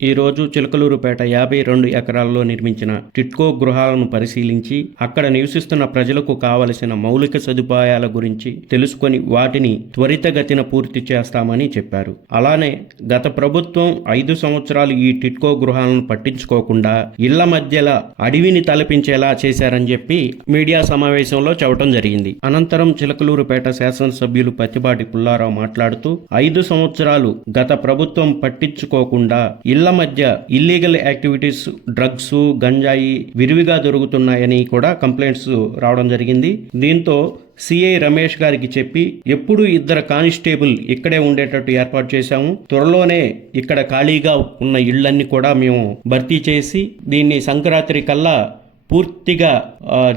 ఈ రోజు చిలకలూరుపేట యాభై రెండు ఎకరాల్లో నిర్మించిన టిట్కో గృహాలను పరిశీలించి అక్కడ నివసిస్తున్న ప్రజలకు కావలసిన మౌలిక సదుపాయాల గురించి తెలుసుకొని వాటిని త్వరితగతిన పూర్తి చేస్తామని చెప్పారు. అలానే గత ప్రభుత్వం ఐదు సంవత్సరాలు ఈ టిట్కో గృహాలను పట్టించుకోకుండా ఇళ్ళ మధ్యల అడవిని తలపించేలా చేశారని చెప్పి మీడియా సమావేశంలో చెప్పడం జరిగింది. అనంతరం చిలకలూరుపేట శాసనసభ్యులు పత్తిపాటి పుల్లారావు మాట్లాడుతూ ఐదు సంవత్సరాలు గత ప్రభుత్వం పట్టించుకోకుండా ఇళ్ళ మధ్య ఇల్లీగల్ యాక్టివిటీస్ డ్రగ్స్ గంజాయి విరివిగా దొరుకుతున్నాయని కూడా కంప్లైంట్స్ రావడం జరిగింది. దీంతో సిఐ రమేష్ గారికి చెప్పి ఎప్పుడు ఇద్దరు కానిస్టేబుల్ ఇక్కడే ఉండేటట్టు ఏర్పాటు చేశాము. త్వరలోనే ఇక్కడ ఖాళీగా ఉన్న ఇళ్ళన్నీ కూడా మేము భర్తీ చేసి దీన్ని సంక్రాంతి కల్లా పూర్తిగా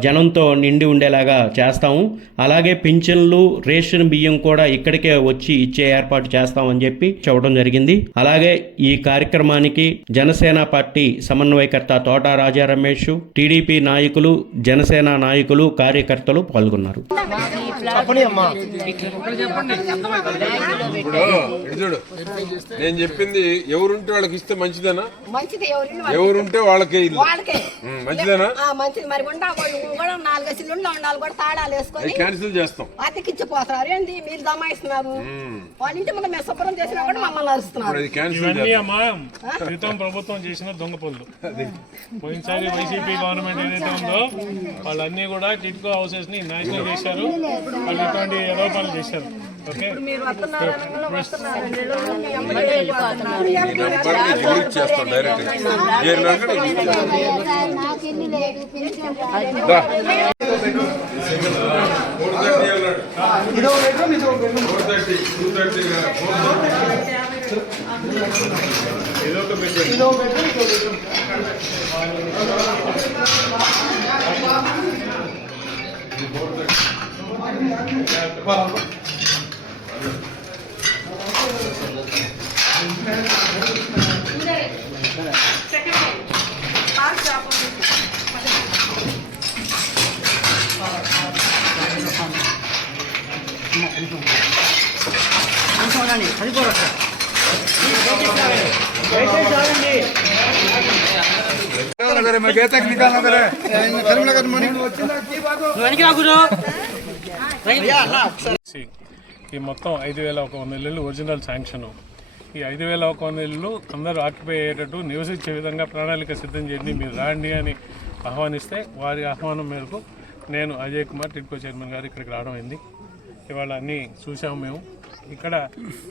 జనంతో నిండి ఉండేలాగా చేస్తాము. అలాగే పింఛన్లు రేషన్ బియ్యం కూడా ఇక్కడికే వచ్చి ఇచ్చే ఏర్పాటు చేస్తామని చెప్పి చెప్పడం జరిగింది. అలాగే ఈ కార్యక్రమానికి జనసేన పార్టీ సమన్వయకర్త తోట రాజా రమేష్ టీడీపీ నాయకులు జనసేన నాయకులు కార్యకర్తలు పాల్గొన్నారు. నేను చెప్పింది ఎవరుంటే వాళ్ళకి ఇస్తే మంచిదేనా? ఎవరుంటే వాళ్ళకే ఇల్లు. వాళ్ళకే. ఉమ్, మంచిదేనా? మంచిది. మరి ఉండా వాళ్ళు కూడా నాలుగు అసలు ఉండాలి కూడా తాళాలు వేసుకొని అది క్యాన్సిల్ చేస్తాం. అతికిచ్చిపోతున్నారు ఏంది? మీరు జమాయిస్తున్నారు. వాళ్ళ ఇంటి ముందు మేము శుభ్రం చేసినా కూడా మమ్మల్ని అరుస్తున్నారు. క్రితం ప్రభుత్వం చేసిన దొంగ పనులు. పోయినసారి వైసీపీ గవర్నమెంట్ ఏదైతే ఉందో వాళ్ళన్నీ కూడా టిట్కో హౌసెస్ని నాశనం చేశారు. వాళ్ళు ఇటువంటి ఏదో పనులు చేశారు. ఓకే మీరు వస్తున్నారు వస్తున్నారు ఈ నెంబర్కి డిలీట్ చేస్తాం డైరెక్ట్ ఈ మొత్తం ఐదు వేల ఒక వంద ఇళ్ళు ఒరిజినల్ శాంక్షన్. ఈ ఐదు వేల ఒక వంద ఇళ్ళు అందరూ ఆక్యుపై అయ్యేటట్టు నివసించే విధంగా ప్రణాళిక సిద్ధం చేయండి. మీరు రాండి అని ఆహ్వానిస్తే వారి ఆహ్వానం మేరకు నేను అజయ్ కుమార్ టిడ్కో చైర్మన్ గారు ఇక్కడికి రావడం అయింది. ఇవాళ అన్నీ చూసాము మేము. ఇక్కడ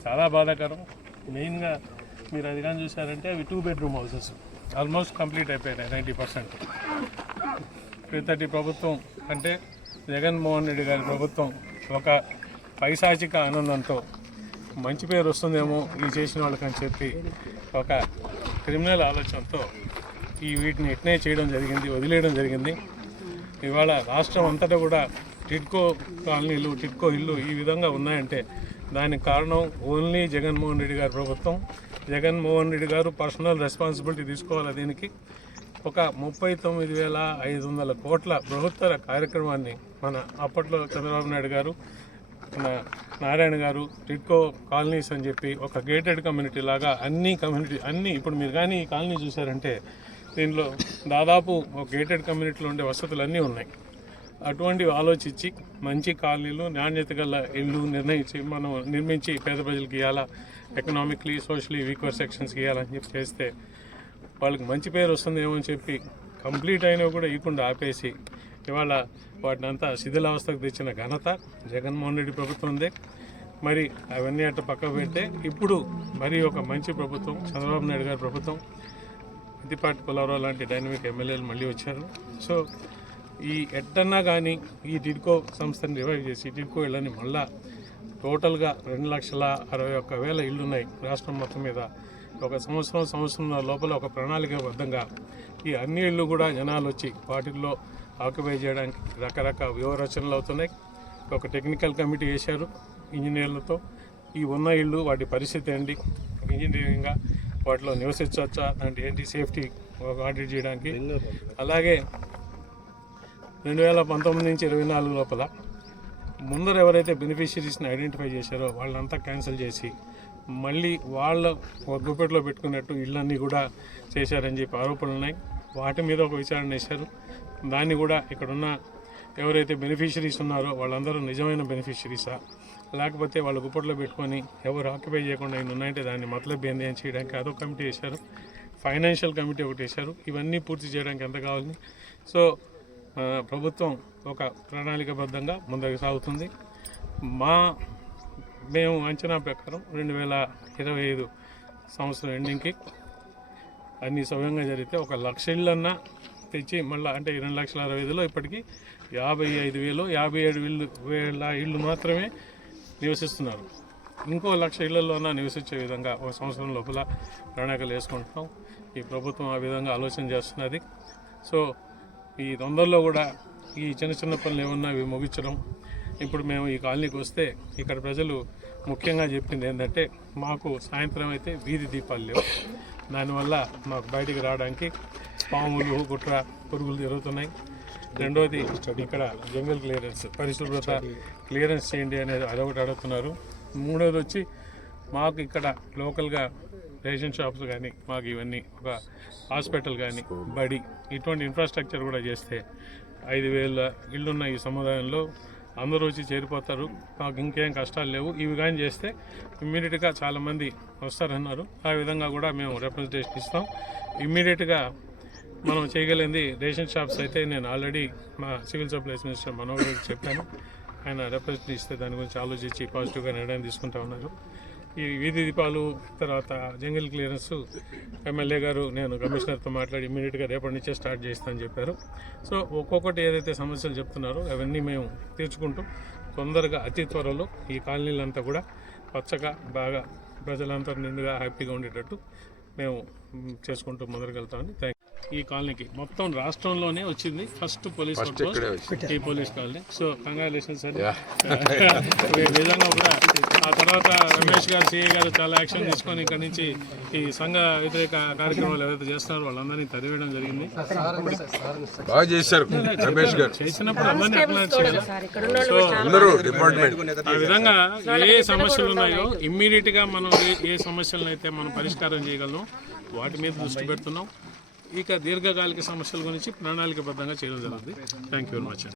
చాలా బాధాకరం. మెయిన్గా మీరు అది కానీ చూసారంటే అవి two bedroom houses almost complete అయిపోయినాయి నైంటీ పర్సెంట్ క్రితటి ప్రభుత్వం అంటే జగన్మోహన్ రెడ్డి గారి ప్రభుత్వం ఒక పైశాచిక ఆనందంతో మంచి పేరు వస్తుందేమో ఈ చేసిన వాళ్ళకని చెప్పి ఒక క్రిమినల్ ఆలోచనతో ఈ వీటిని ఎట్నే చేయడం జరిగింది వదిలేయడం జరిగింది. ఇవాళ రాష్ట్రం అంతటా కూడా టిడ్కో కాలనీలు టిట్కో ఇల్లు ఈ విధంగా ఉన్నాయంటే దానికి కారణం ఓన్లీ జగన్మోహన్ రెడ్డి గారి ప్రభుత్వం. జగన్మోహన్ రెడ్డి గారు పర్సనల్ రెస్పాన్సిబిలిటీ తీసుకోవాలి దీనికి? ఒక ముప్పై తొమ్మిది వేల ఐదు వందల కోట్ల బృహత్తర కార్యక్రమాన్ని మన అప్పట్లో చంద్రబాబు నాయుడు గారు మన నారాయణ గారు టిట్కో కాలనీస్ అని చెప్పి ఒక గేటెడ్ కమ్యూనిటీ లాగా అన్ని కమ్యూనిటీ అన్ని ఇప్పుడు మీరు కానీ ఈ కాలనీ చూసారంటే దీనిలో దాదాపు ఒక గేటెడ్ కమ్యూనిటీలో ఉండే వసతులు అన్నీ ఉన్నాయి. అటువంటివి ఆలోచించి మంచి కాలనీలు నాణ్యత గల ఇల్లు నిర్ణయించి మనం నిర్మించి పేద ప్రజలకు ఇవ్వాలా ఎకనామిక్లీ సోషలీ వీక్వర్ సెక్షన్స్కి ఇవ్వాలని చెప్పి చేస్తే వాళ్ళకి మంచి పేరు వస్తుందేమో అని చెప్పి కంప్లీట్ అయినా కూడా ఇవ్వకుండా ఆపేసి ఇవాళ వాటిని అంతా శిథిలావస్థకు తెచ్చిన ఘనత జగన్మోహన్ రెడ్డి ప్రభుత్వం ఉంది. మరి అవన్నీ అట్ట పక్కకు పెడితే ఇప్పుడు మరి ఒక మంచి ప్రభుత్వం చంద్రబాబు నాయుడు గారి ప్రభుత్వం ఇదిపాటి పులవరావు లాంటి డైనమిక్ ఎమ్మెల్యేలు మళ్ళీ వచ్చారు. సో ఈ ఎట్టన్నా కానీ ఈ టిడ్కో సంస్థని రివైవ్ చేసి టిడ్కో ఇళ్ళని మళ్ళా టోటల్గా రెండు లక్షల అరవై ఒక్క వేల ఇళ్ళు ఉన్నాయి రాష్ట్రం మొత్తం మీద. ఒక సంవత్సరం సంవత్సరం లోపల ఒక ప్రణాళికబద్ధంగా ఈ అన్ని ఇళ్ళు కూడా జనాలు వచ్చి వాటిల్లో ఆక్యుపై చేయడానికి రకరకాల వ్యూహరచనలు అవుతున్నాయి. ఒక టెక్నికల్ కమిటీ వేశారు ఇంజనీర్లతో. ఈ ఉన్న ఇళ్ళు వాటి పరిస్థితి ఏంటి? ఇంజనీరింగ్గా వాటిలో నివసించవచ్చా? దాంట్లో ఏంటి? సేఫ్టీ ఆడిట్ చేయడానికి. అలాగే రెండు వేల పంతొమ్మిది నుంచి ఇరవై నాలుగు లోపల ముందర ఎవరైతే బెనిఫిషరీస్ని ఐడెంటిఫై చేశారో వాళ్ళంతా క్యాన్సిల్ చేసి మళ్ళీ వాళ్ళ గుప్పెట్లో పెట్టుకున్నట్టు ఇళ్ళన్నీ కూడా చేశారని చెప్పి ఆరోపణలు ఉన్నాయి వాటి మీద ఒక విచారణ చేశారు దాన్ని కూడా ఇక్కడున్న ఎవరైతే బెనిఫిషరీస్ ఉన్నారో వాళ్ళందరూ నిజమైన బెనిఫిషరీసా లేకపోతే వాళ్ళ గుప్పట్లో పెట్టుకొని ఎవరు ఆక్యుపై చేయకుండా ఇన్ని ఉన్నాయంటే దాన్ని మతలబ్ ఏంది అని చేయడానికి అదొక కమిటీ వేశారు. ఫైనాన్షియల్ కమిటీ ఒకటి వేశారు. ఇవన్నీ పూర్తి చేయడానికి ఎంత కావాలని సో ప్రభుత్వం ఒక ప్రణాళికబద్ధంగా ముందుకు సాగుతుంది. మా మేము అంచనా ప్రకారం రెండు వేల ఇరవై ఐదు సంవత్సరం ఎండింగ్కి అన్ని సవ్యంగా జరిగితే ఒక లక్ష ఇళ్ళన్నా తెచ్చి మళ్ళీ అంటే రెండు లక్షల అరవై ఐదులో ఇప్పటికీ యాభై ఐదు వేలు యాభై ఏడు వేలు వేల ఇళ్ళు మాత్రమే నివసిస్తున్నారు. ఇంకో లక్ష ఇళ్ళలోన నివసించే విధంగా ఒక సంవత్సరం లోపల ప్రణాళికలు వేసుకుంటున్నాం. ఈ ప్రభుత్వం ఆ విధంగా ఆలోచన చేస్తున్నది. సో ఈ తొందరలో కూడా ఈ చిన్న చిన్న పనులు ఏమన్నా ఇవి ముగించడం. ఇప్పుడు మేము ఈ కాలనీకి వస్తే ఇక్కడ ప్రజలు ముఖ్యంగా చెప్పింది ఏంటంటే మాకు సాయంత్రం అయితే వీధి దీపాలు లేవు. దానివల్ల మాకు బయటికి రావడానికి పాములు కుట్ర పురుగులు జరుగుతున్నాయి. రెండోది ఇక్కడ జంగల్ క్లియరెన్స్ పరిశుభ్రత క్లియరెన్స్ చేయండి అనేది అదొకటి అడుగుతున్నారు. మూడోది వచ్చి మాకు ఇక్కడ లోకల్గా రేషన్ షాప్స్ కానీ మాకు ఇవన్నీ ఒక హాస్పిటల్ కానీ బడి ఇటువంటి ఇన్ఫ్రాస్ట్రక్చర్ కూడా చేస్తే ఐదు వేల ఇళ్ళున్న ఈ సముదాయంలో అందరూ వచ్చి చేరిపోతారు. మాకు ఇంకేం కష్టాలు లేవు. ఇవి కానీ చేస్తే ఇమ్మీడియట్గా చాలామంది వస్తారన్నారు. ఆ విధంగా కూడా మేము రిప్రజెంటేషన్ ఇస్తాం. ఇమ్మీడియట్గా మనం చేయగలిగింది రేషన్ షాప్స్ అయితే నేను ఆల్రెడీ మా సివిల్ సప్లైస్ మినిస్టర్ మనోహర్ చెప్పాను. ఆయన రిప్రజెంట్ ఇస్తే దాని గురించి ఆలోచించి పాజిటివ్గా నిర్ణయం తీసుకుంటా ఉన్నారు. ఈ వీధి దీపాలు తర్వాత జంగిల్ క్లియరెన్స్ ఎమ్మెల్యే గారు నేను కమిషనర్తో మాట్లాడి ఇమీడియట్గా రేపటి నుంచే స్టార్ట్ చేస్తానని చెప్పారు. సో ఒక్కొక్కటి ఏదైతే సమస్యలు చెప్తున్నారో అవన్నీ మేము తీర్చుకుంటూ తొందరగా అతి త్వరలో ఈ కాలనీలంతా కూడా పచ్చగా బాగా ప్రజలంతా నిండుగా హ్యాపీగా ఉండేటట్టు మేము చేసుకుంటూ మొదలుకెళ్తామని థ్యాంక్ ఈ కాలనీకి. మొత్తం రాష్ట్రంలోనే వచ్చింది. ఫస్ట్ పోలీస్ ఈ పోలీస్ కాలనీ. సో కంగ్రాచులేషన్స్ అండి నిజంగా కూడా ఆ తర్వాత రమేష్ గారు సిఐ గారు చాలా యాక్షన్ తీసుకొని ఇక్కడ నుంచి ఈ సంఘ వ్యతిరేక కార్యక్రమాలు ఏవైతే చేస్తున్నారో వాళ్ళందరినీ తరివేయడం జరిగింది. బాగా చేశారు రమేష్ గారు. చేసినప్పుడు అందరినీ ఆ విధంగా ఏ సమస్యలు ఉన్నాయో ఇమ్మీడియట్గా మనం ఏ- ఏ సమస్యలను అయితే మనం పరిష్కారం చేయగలం వాటి మీద దృష్టి పెడుతున్నాం. ఇక దీర్ఘకాలిక సమస్యల గురించి ప్రణాళికబద్ధంగా చేయడం జరుగుతుంది. Thank you very much